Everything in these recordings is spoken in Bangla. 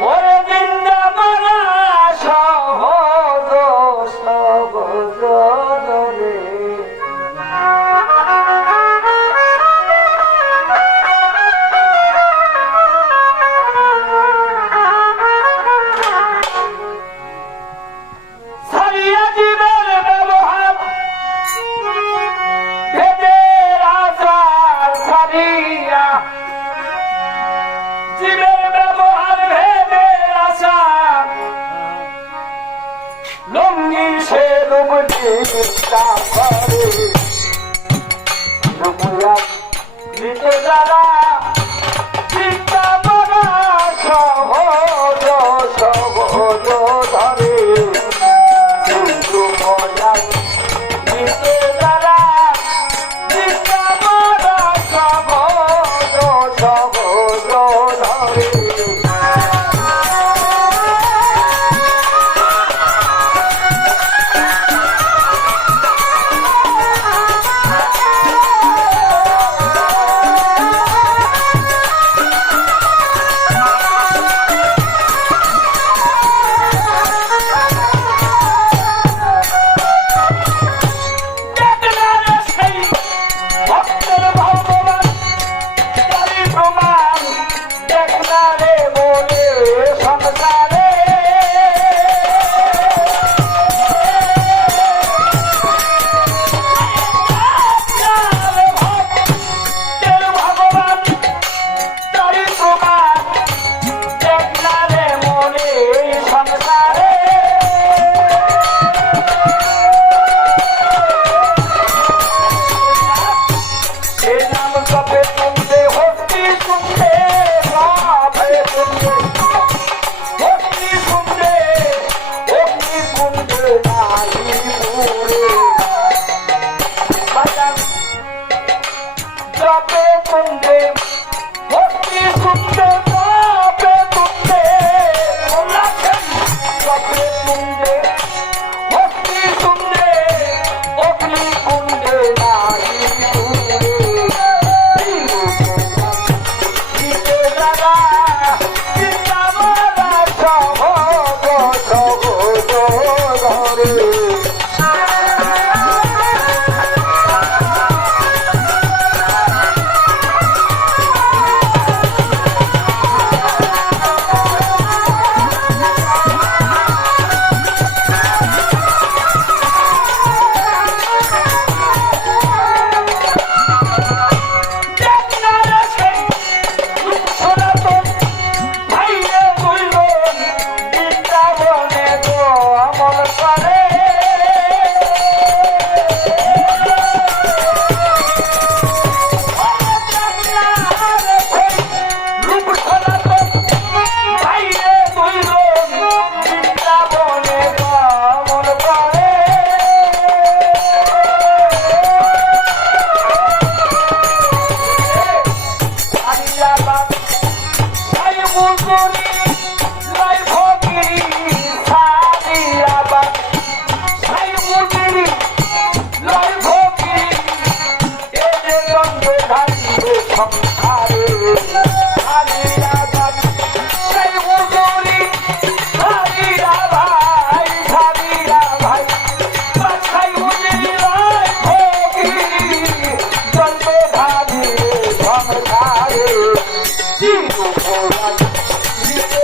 What? করে রূপুয়া দিতে যারা ভোলাল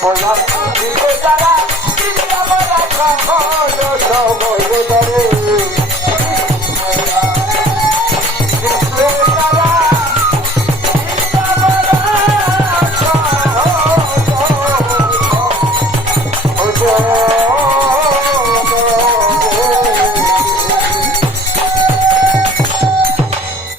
করা সহজ